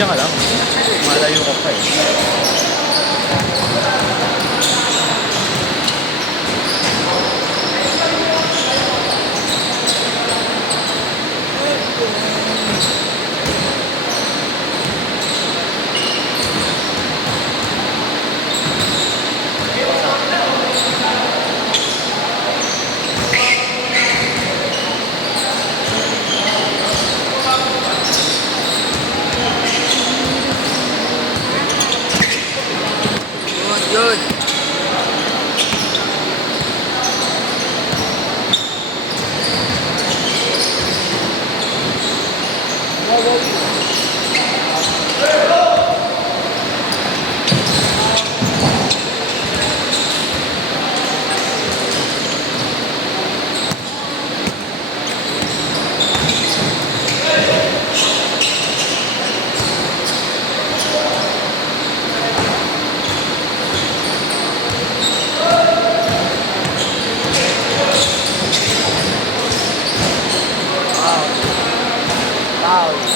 Diyan ka lang. Malayo ka pa eh. Yun.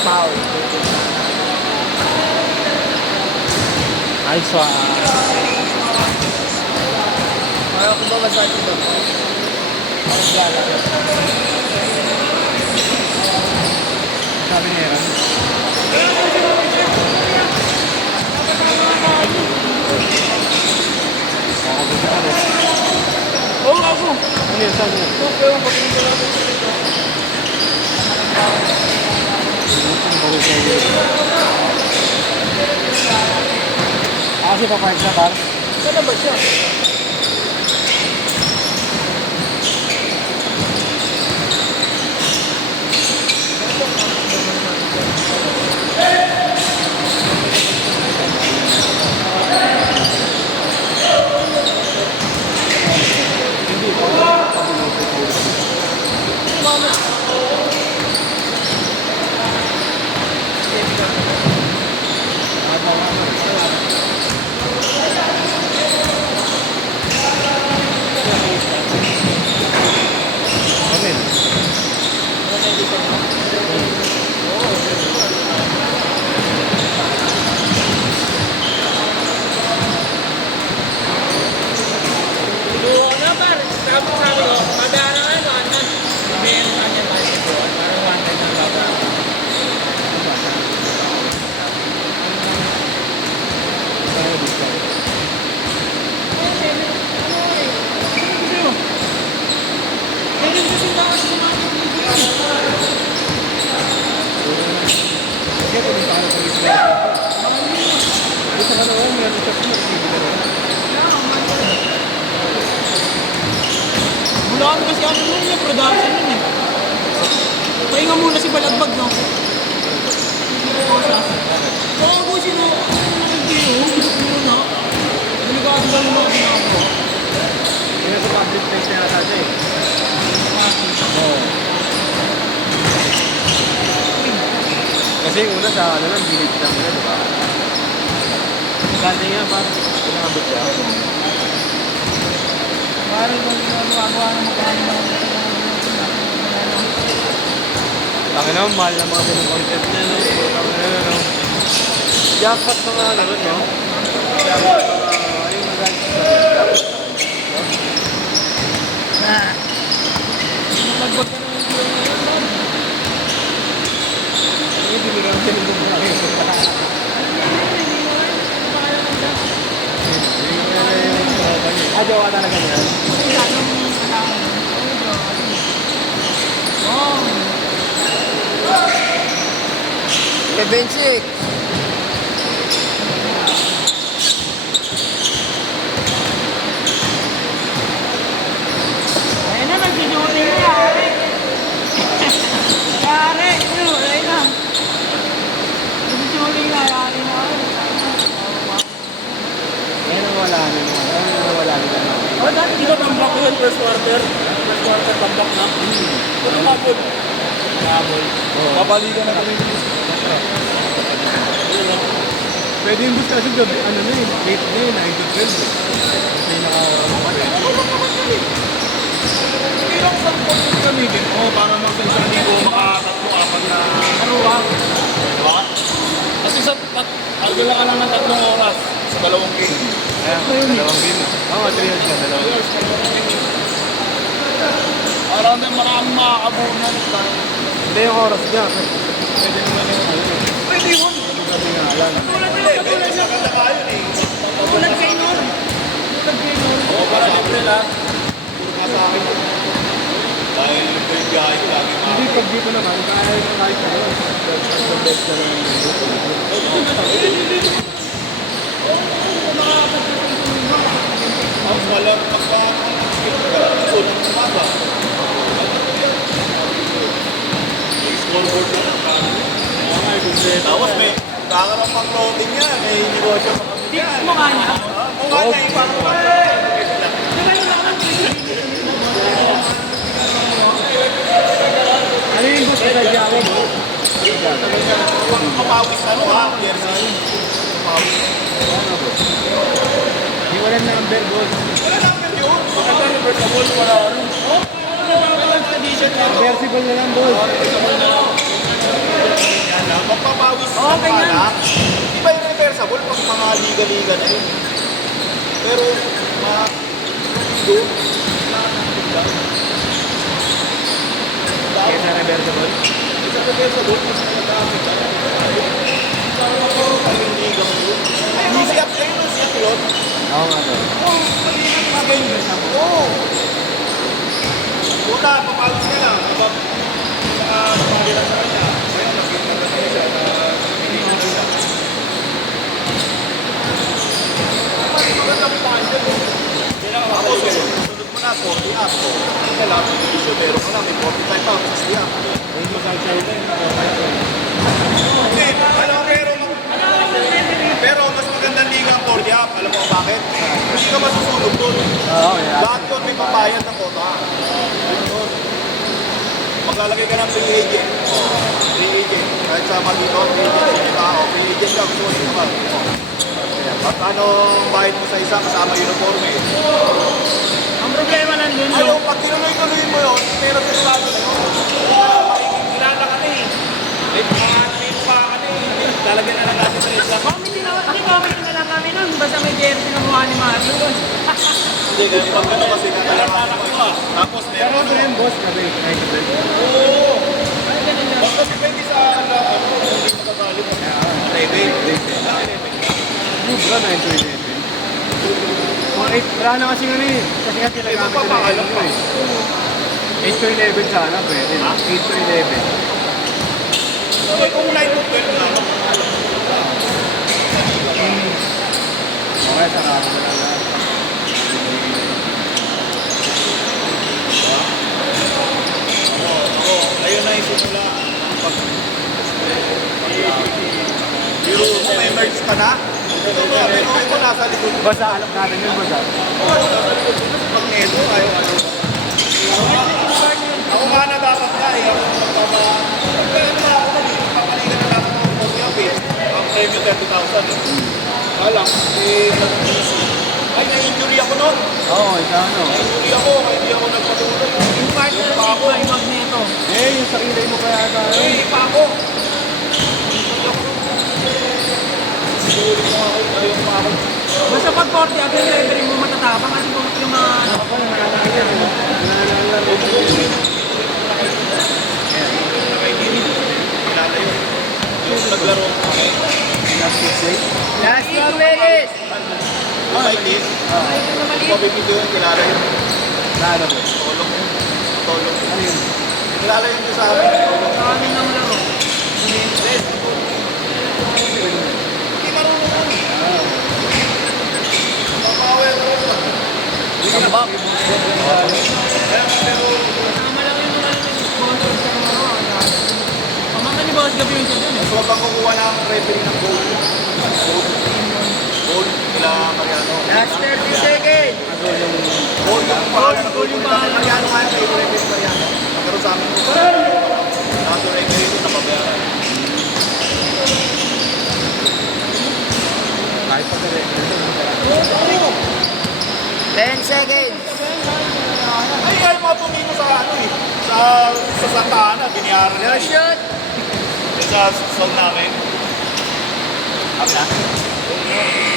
Foul. Nice one. Ayaw ko ba maswerte ba? Sabi niya yun. Oo, ako. Ano yun? Sabi niya? Oo, pero pag-ibig lang ako. Kasi papark na par. Sana ba siya? Bulaan kasi ano nun yung production nun eh. Pahinga muna si Balagbag, no? Baka ko sino, hindi muna. Delikado ba naman ako na ako? Yung sa public place na yata siya eh. Oo. Kasi una sa ano lang, village lang nila, diba? Kante nga parang pinakabot siya. Parang kung ginagawa na magkano Taki naman, mahal na mga content niya, no? No? Jackpot mga ano, no? Jackpot yung nag-guys sa jackpot. Balagbag ka naman yung ngayon. Hindi, binigyan siya ng mga kayo. Jowa talaga niya. Kevin Sik. Ayun na, nag-joling na yari. Yari, ayun na. Nag-joling na yari na. Ngayon wala na naman. Oh, dati di ba tambak ko yun first quarter? First quarter tambak na? Ano kapod? Kabol. Babalikan na kami. Pwede yung bus kasi gabi, ano na yun, late na yun, 9 to 12 eh. Kasi Ilang tambak yung gamitin mo para mag-isang libo makatatlo apat na ano ba? Diba? Kasi agala ka lang ng 3 oras sa 2 game. Ayan, dalawang game na. Oo, 3 years ka, dalawang game. Maraming makakabunan. Hindi yung oras niya. Pwede naman yung ano. Pwede yun. Sabi nga, alam. Tulad kay Nor. Tulad kay Nor. Oo, para libre lang. Dahil yung biyahe lagi Hindi, pag dito naman, kahit ano, pag-bet ka na ang walang pagkakakit ng umaga. Scoreboard na lang. Tapos may kakarap ang clothing niya, may negosyo sa kapit Tips yan. mo nga niya. Mukha na yung parang Ano yung gusto sa Java mo? kapawis ano ha, jersey. Kapawis. Hindi wala number, boss. Wala namin yun. Maganda reversible, wala ano. Reversible na lang, boss. Yan lang, magpapawis Okay ka yan. na. Di ba yung reversible pag mga liga-liga na yun? Pero, doon, Kaya sa reversible. sa reversible, mas nagagamit ka na. Ang liga mo yun. Ayun, siya pilot. Oo nga, boss. Oo. Una, papawis ka lang. Diba? Pagpapali lang sa kanya. Kaya nakita na siya na pinili siya. Maganda pa rin yun. Tapos, sunod mo na, 40 up. Kaya lang, issue, meron ka na, may 45 up. 60 up. Yung masal-sal na yun. Hindi, alam mo, pero mas magandang liga ang 40 up. Alam mo kung bakit? Hindi ka masusunog doon. Oo, yeah. Lahat yun may papayad ng kota. Yun. Maglalagay ka ng free agent. Free agent. Kahit sama dito, free agent. Free agent ka, gusto mo din naman. At anong bayad mo sa isa kasama uniforme? Ang problema nandun Ayaw, pag tinuloy-tuloy mo yun, pero sigurado na yun. Kilala ka na eh. May panganin pa ka na eh. Lalagyan na lang natin sa isa. Comedy na lang kami nun. Basta may jersey ng mukha ni Mario doon. Hindi, ganun pag ano kasi kakalaman mo eh. Tapos Pero meron ano yun, boss? Kasi, ay, Oo. Basta depende sa ano, hindi magagalit. Level. Yung bro, 9 to 11. Mga 8, wala na kasi ano eh. Kasi nga May tinagamit magpapaalam na pa. 8 to 11 sana, pwede. 8 to 11. Okay, kung 9 to 12 na, Okay, saka ako na lang. ayun na yung simula. Pero kung may merch ka na, pero ito nasa likod. Basta alam natin yun, basta. Nasa likod mo kasi pag neto, ayaw ano. Ako nga na dapat nga eh. Ako magpapa... Pero na ako papaligan na dapat ng podcast eh. Ang premium 30,000 eh. Alam, eh, ay, na-injury ako nun. Oo, ikaw ano. Na-injury ako, kaya hindi ako nagpatuloy. Yung partner Pa si ako. May Magneto. Eh, yung sa kilay mo kaya na. Eh, pa ako. Siguro mo ako, ayaw pa ako. Basta pag 40 up yung referee mo matatapang kasi kung yung mga ano. Ako yung nananay yan. Kilala yun. Yung naglaro ko kami. Last 6 days. Last 2 minutes! Yung maliit. Yung pabibig yun, kilala yun. Lalo mo. Tolong yun. Tolong yun. Ano yun? Kilala yun sa amin. Tolong. Sa amin ng laro. Hindi marunong yun. Mapawi ako yun. Tambak. Pero, Tama lang yung mga sponsor sa mga ano. Pamama ni Boss Gabi yung dyan eh. so pag kukuha ng referee ng goal, goal, nila Mariano. Last 30 seconds! Goal yung pangalan. Goal yung pangalan. Mariano nga yung favorite ni Mariano. Pero sa amin, nato referee ko napabayaran. Kahit pa sa rin. 10 seconds! Ay, ay, mga tumino sa ano eh. Sa Santa Ana, biniyaran na eh. Shoot! Sa song namin. Kami na?